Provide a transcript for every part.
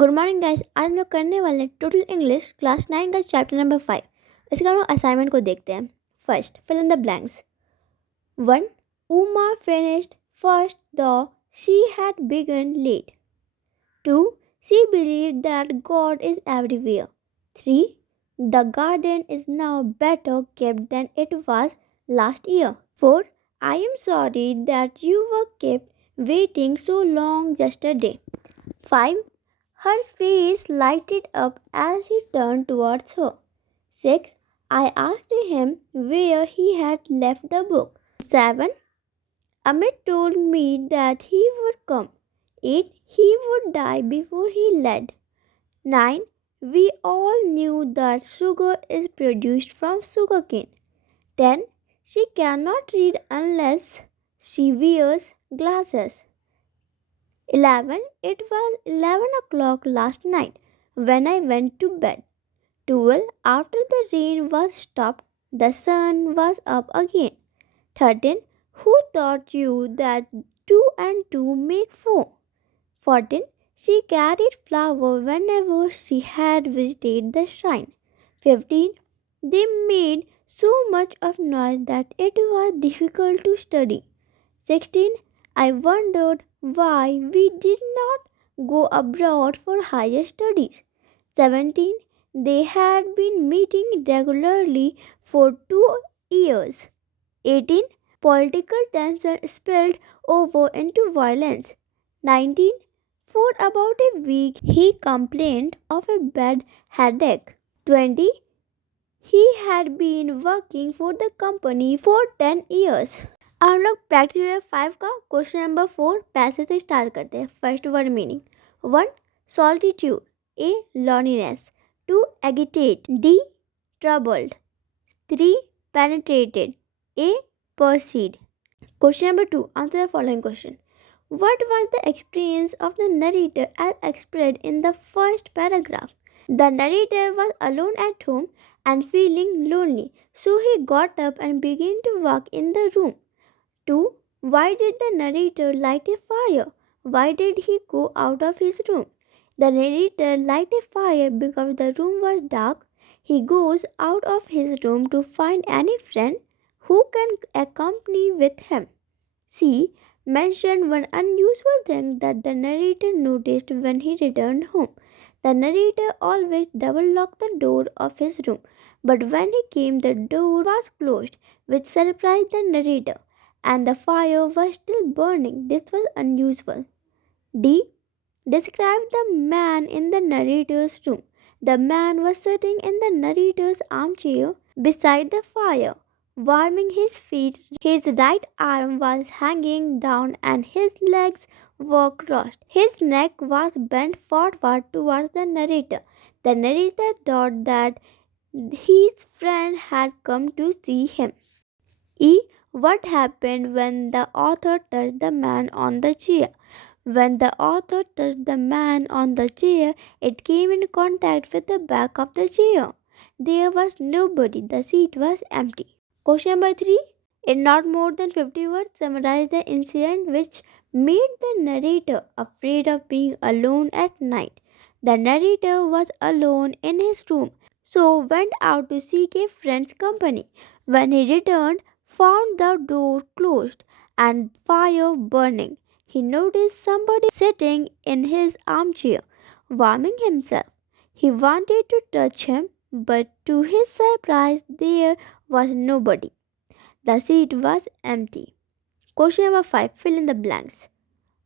Good morning guys. आज हम लोग करने वाले हैं टोटल इंग्लिश क्लास 9 का चैप्टर नंबर 5। इसका हम लोग असाइनमेंट को देखते हैं। First, fill in the blanks. 1. Uma finished first though she had begun late. 2. She believed that God is everywhere. 3. The garden is now better kept than it was last year. 4. I am sorry that you were kept waiting so long yesterday. 5. Her face lighted up as he turned towards her. 6. I asked him where he had left the book. 7. Amit told me that he would come. 8. He would die before he led. 9. We all knew that sugar is produced from sugarcane. 10. She cannot read unless she wears glasses. 11. It was 11 o'clock last night when I went to bed. 12. After the rain was stopped, the sun was up again. 13. Who taught you that 2 and 2 make 4? 14. She carried flour whenever she had visited the shrine. 15. They made so much of noise that it was difficult to study. 16. I wondered why we did not go abroad for higher studies. 17. They had been meeting regularly for 2 years. 18. Political tension spilled over into violence. 19. For about a week he complained of a bad headache. 20. He had been working for the company for 10 years. अब हम लोग practice 5 का question number 4 passage से start करते हैं। First word meaning. 1. Solitude. A. Loneliness. 2. Agitate. D. Troubled. 3. Penetrated. A. Pierced. Question number 2, answer the following question. What was the experience of the narrator as expressed in the first paragraph? The narrator was alone at home and feeling lonely, so he got up and began to walk in the room. 2. Why did the narrator light a fire? Why did he go out of his room? The narrator light a fire because the room was dark. He goes out of his room to find any friend who can accompany with him. C. Mentioned one unusual thing that the narrator noticed when he returned home. The narrator always double locked the door of his room, but when he came, the door was closed, which surprised the narrator, and the fire was still burning. This was unusual. D. Describe the man in the narrator's room. The man was sitting in the narrator's armchair beside the fire, warming his feet. His right arm was hanging down and his legs were crossed. His neck was bent forward towards the narrator. The narrator thought that his friend had come to see him. E. What happened when the author touched the man on the chair? When the author touched the man on the chair, it came in contact with the back of the chair. There was nobody. The seat was empty. Question number 3. In not more than 50 words, summarize the incident which made the narrator afraid of being alone at night. The narrator was alone in his room, so went out to seek a friend's company. When he returned, found the door closed and fire burning. He noticed somebody sitting in his armchair, warming himself. He wanted to touch him, but to his surprise, there was nobody. The seat was empty. Question number 5. Fill in the blanks.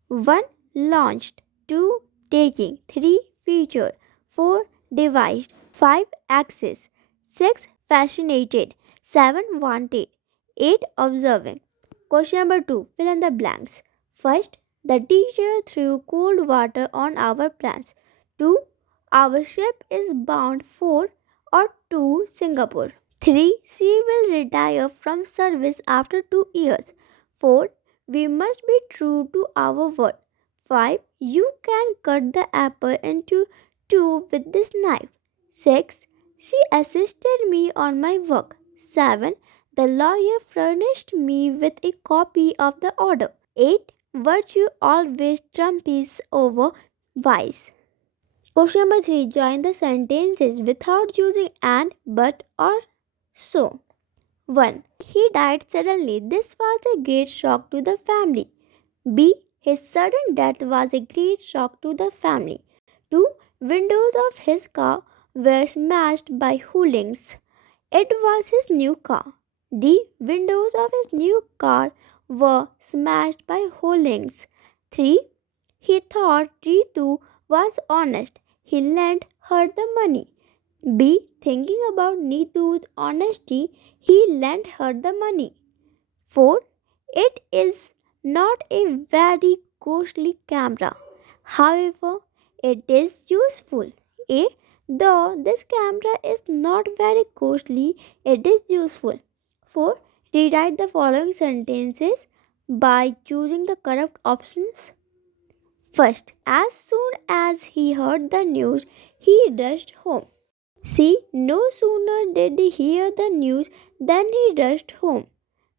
1. Launched. 2. Taking. 3. Featured. 4. Devised. 5. Access. 6. Fascinated. 7. Wanted. 8. Observing. Question number 2. Fill in the blanks. First, the teacher threw cold water on our plans. 2. Our ship is bound for or to Singapore. 3. She will retire from service after 2 years. 4. We must be true to our word. 5. You can cut the apple into 2 with this knife. 6. She assisted me on my work. 7. The lawyer furnished me with a copy of the order. 8. Virtue always trumps over vice. Question number 3. Join the sentences without using and, but, or so. 1. He died suddenly. This was a great shock to the family. B. His sudden death was a great shock to the family. 2. Windows of his car were smashed by hooligans. It was his new car. The windows of his new car were smashed by hooligans. 3. He thought Ritu was honest. He lent her the money. B. Thinking about Neetu's honesty, he lent her the money. 4. It is not a very costly camera. However, it is useful. A. Though this camera is not very costly, it is useful. 4. Rewrite the following sentences by choosing the correct options. First, as soon as he heard the news, he rushed home. See, no sooner did he hear the news than he rushed home.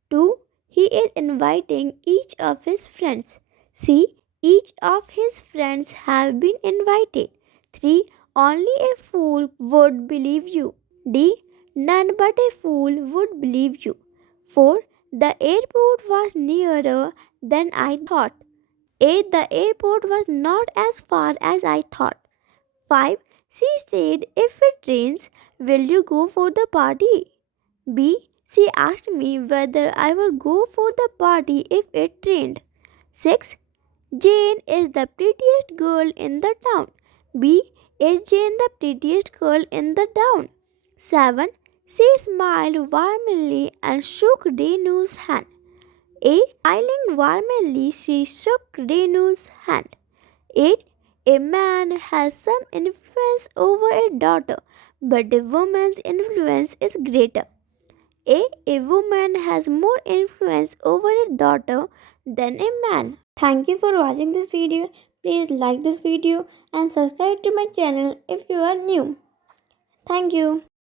2. He is inviting each of his friends. See, each of his friends have been invited. 3. Only a fool would believe you. D. None but a fool would believe you. 4. The airport was nearer than I thought. 8. The airport was not as far as I thought. 5. She said, if it rains, will you go for the party? B. She asked me whether I would go for the party if it rained. 6. Jane is the prettiest girl in the town. B. Is Jane the prettiest girl in the town? 7. She smiled warmly and shook Renu's hand. A. Smiling warmly, she shook Renu's hand. 8. A man has some influence over a daughter, but a woman's influence is greater. A woman has more influence over a daughter than a man. Thank you for watching this video. Please like this video and subscribe to my channel if you are new. Thank you.